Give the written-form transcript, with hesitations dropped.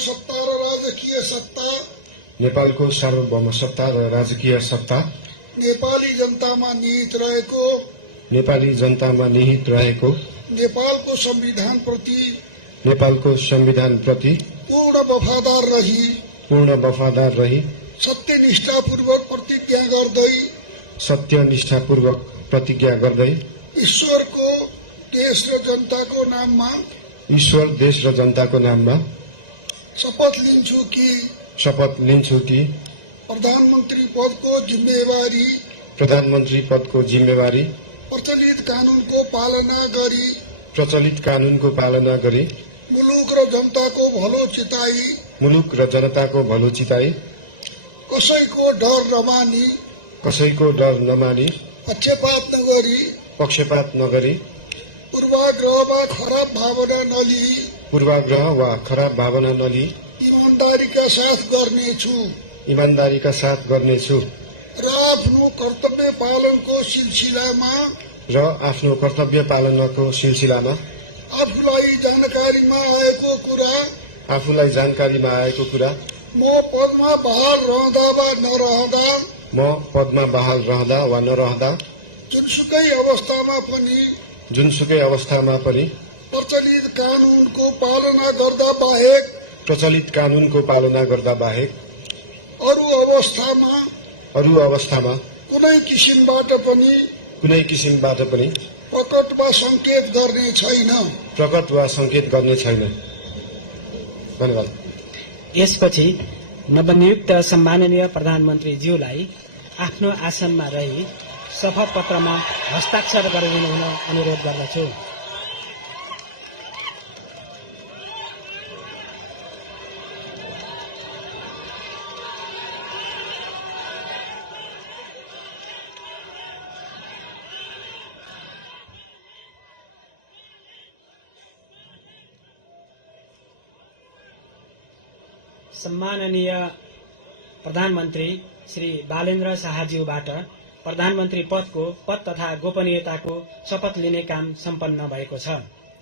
सत्ता र राजकीय सत्ता नेपालको सार्वभौम सत्ता र राजकीय सत्ता नेपाली जनतामा निहित रहेको नेपाली जनतामा निहित रहेको नेपालको संविधान प्रति पूर्ण वफादार रही सत्यनिष्ठापूर्वक प्रतिज्ञा गर्दै ईश्वर, देश र जनताको नाममा शपथ लिन्छु कि प्रधानमन्त्री पदको जिम्मेवारी प्रचलित कानूनको पालना गरी मुलुक र जनताको भलो चिताई कसैको डर नमानी पक्षपात नगरी पूर्वाग्रह वा खराब भावना नलिई ईमानदारीका साथ गर्नेछु र आफ्नो कर्तव्य पालनको सिलसिलामा आफूलाई जानकारीमा आएको कुरा म पदमा बहाल रहँदा वा नरहँदा जुनसुकै अवस्थामा पनि प्रचलित कानूनको पालना गर्दा बाहेक अरू अवस्थामा कुनै किसिमबाट पनि प्रकट वा संकेत गर्ने छैन। धन्यवाद। यसपछि नवनियुक्त सम्माननीय प्रधानमन्त्रीज्यूलाई आफ्नो आसनमा रही शपथ पत्रमा हस्ताक्षर गरिदिनु हुन अनुरोध गर्दछु। सम्माननीय प्रधानमन्त्री श्री बालेन्द्र शाहज्यूबाट प्रधानमन्त्री पदको पद तथा गोपनीयताको शपथ लिने काम सम्पन्न भएको छ।